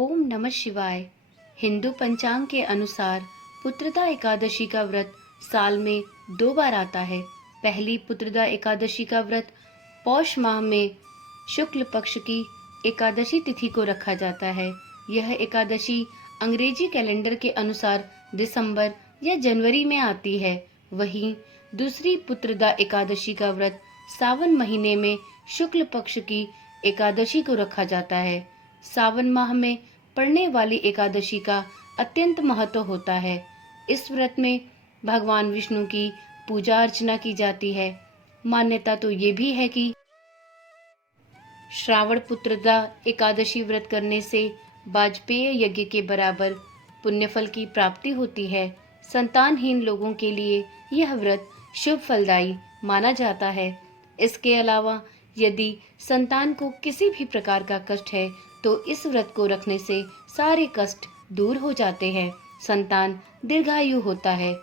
ओम नमः शिवाय। हिंदू पंचांग के अनुसार पुत्रदा एकादशी का व्रत साल में 2 बार आता है। पहली पुत्रदा एकादशी का व्रत पौष माह में शुक्ल पक्ष की एकादशी तिथि को रखा जाता है। यह एकादशी अंग्रेजी कैलेंडर के अनुसार दिसंबर या जनवरी में आती है। वहीं दूसरी पुत्रदा एकादशी का व्रत सावन महीने में शुक्ल पक्ष की एकादशी को रखा जाता है। सावन माह में पड़ने वाली एकादशी का अत्यंत महत्व होता है। इस व्रत में भगवान विष्णु की पूजा अर्चना की जाती है। मान्यता तो ये भी है कि श्रावण पुत्रदा एकादशी व्रत करने से वाजपेय यज्ञ के बराबर पुण्यफल की प्राप्ति होती है। संतानहीन लोगों के लिए यह व्रत शुभ फलदायी माना जाता है। इसके अलावा यदि संतान को किसी भी प्रकार का कष्ट है तो इस व्रत को रखने से सारे कष्ट दूर हो जाते हैं, संतान दीर्घायु होता है।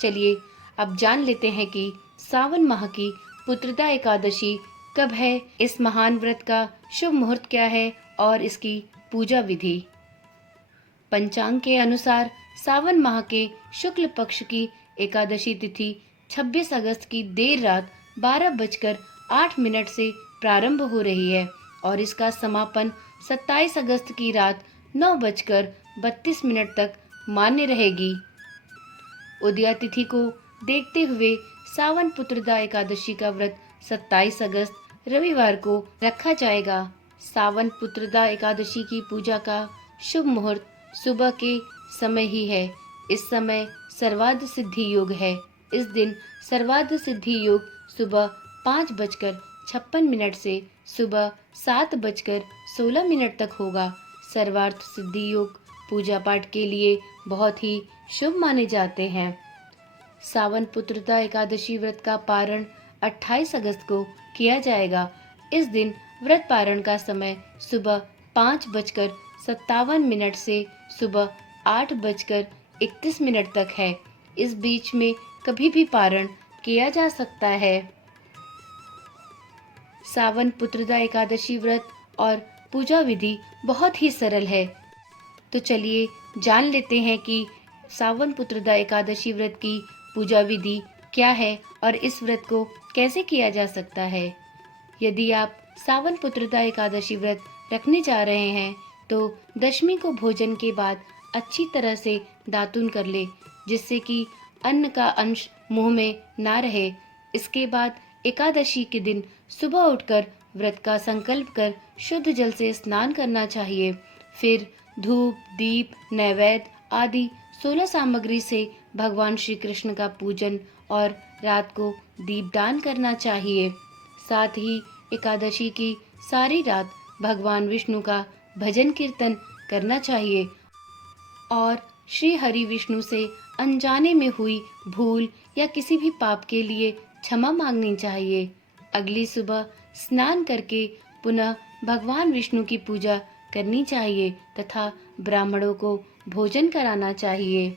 चलिए अब जान लेते हैं कि सावन माह की पुत्रदा एकादशी कब है, इस महान व्रत का शुभ मुहूर्त क्या है और इसकी पूजा विधि। पंचांग के अनुसार सावन माह के शुक्ल पक्ष की एकादशी तिथि 26 अगस्त की देर रात 12:08 से प्रारंभ हो रही है और इसका समापन 27 अगस्त की रात 9:32 तक मान्य रहेगी। उदया तिथि को देखते हुए सावन पुत्रदा एकादशी का व्रत 27 अगस्त रविवार को रखा जाएगा। सावन पुत्रदा एकादशी की पूजा का शुभ मुहूर्त सुबह के समय ही है। इस समय सर्वार्थ सिद्धि योग है। इस दिन सर्वार्थ सिद्धि योग सुबह 5:56 से सुबह 7:16 तक होगा। सर्वार्थ सिद्धि योग पूजा पाठ के लिए बहुत ही शुभ माने जाते हैं। सावन पुत्रदा एकादशी व्रत का पारण 28 अगस्त को किया जाएगा। इस दिन व्रत पारण का समय सुबह 5:57 से सुबह 8:31 तक है। इस बीच में कभी भी पारण किया जा सकता है। सावन पुत्रदा एकादशी व्रत और पूजा विधि बहुत ही सरल है। तो चलिए जान लेते हैं कि सावन पुत्रदा एकादशी व्रत की पूजा विधि क्या है और इस व्रत को कैसे किया जा सकता है। यदि आप सावन पुत्रदा एकादशी व्रत रखने जा रहे हैं तो दशमी को भोजन के बाद अच्छी तरह से दातुन कर ले, जिससे कि अन्न का अंश मुंह में ना रहे। इसके बाद एकादशी के दिन सुबह उठकर व्रत का संकल्प कर शुद्ध जल से स्नान करना चाहिए। फिर धूप, दीप, नैवेद्य आदि 16 सामग्री से भगवान श्री कृष्ण का पूजन और रात को दीपदान करना चाहिए। साथ ही एकादशी की सारी रात भगवान विष्णु का भजन कीर्तन करना चाहिए और श्री हरि विष्णु से अनजाने में हुई भूल या किसी भी पाप के लिए क्षमा मांगनी चाहिए। अगली सुबह स्नान करके पुनः भगवान विष्णु की पूजा करनी चाहिए तथा ब्राह्मणों को भोजन कराना चाहिए।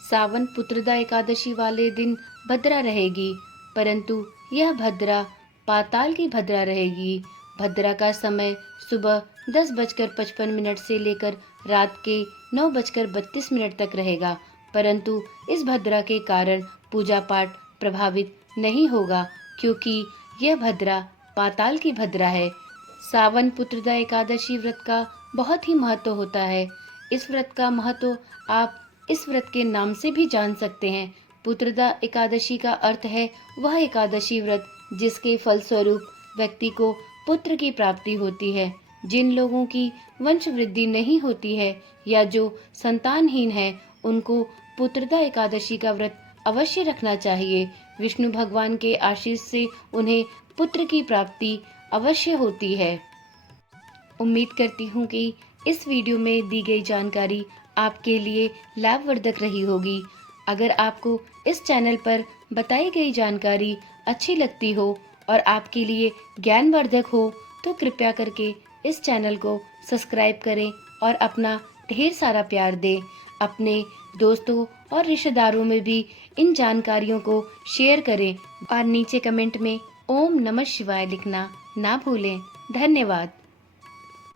सावन पुत्रदा एकादशी वाले दिन भद्रा रहेगी, परंतु यह भद्रा पाताल की भद्रा रहेगी। भद्रा का समय सुबह 10:55 से लेकर रात के 9:32 तक रहेगा, परंतु इस भद्रा के कारण पूजा पाठ प्रभावित नहीं होगा क्योंकि यह भद्रा पाताल की भद्रा है। सावन पुत्रदा एकादशी व्रत का बहुत ही महत्व होता है। इस व्रत का महत्व आप इस व्रत के नाम से भी जान सकते हैं। पुत्रदा एकादशी का अर्थ है वह एकादशी व्रत जिसके फलस्वरूप व्यक्ति को पुत्र की प्राप्ति होती है। जिन लोगों की वंश वृद्धि नहीं होती है या जो संतानहीन है उनको पुत्रदा एकादशी का व्रत अवश्य रखना चाहिए। विष्णु भगवान के आशीष से उन्हें पुत्र की प्राप्ति अवश्य होती है। उम्मीद करती हूँ कि इस वीडियो में दी गई जानकारी आपके लिए लाभवर्धक रही होगी। अगर आपको इस चैनल पर बताई गई जानकारी अच्छी लगती हो और आपके लिए ज्ञानवर्धक हो तो कृपया करके इस चैनल को सब्सक्राइब करें और अपना ढेर सारा प्यार दें। अपने दोस्तों और रिश्तेदारों में भी इन जानकारियों को शेयर करें और नीचे कमेंट में ओम नमः शिवाय लिखना ना भूलें। धन्यवाद।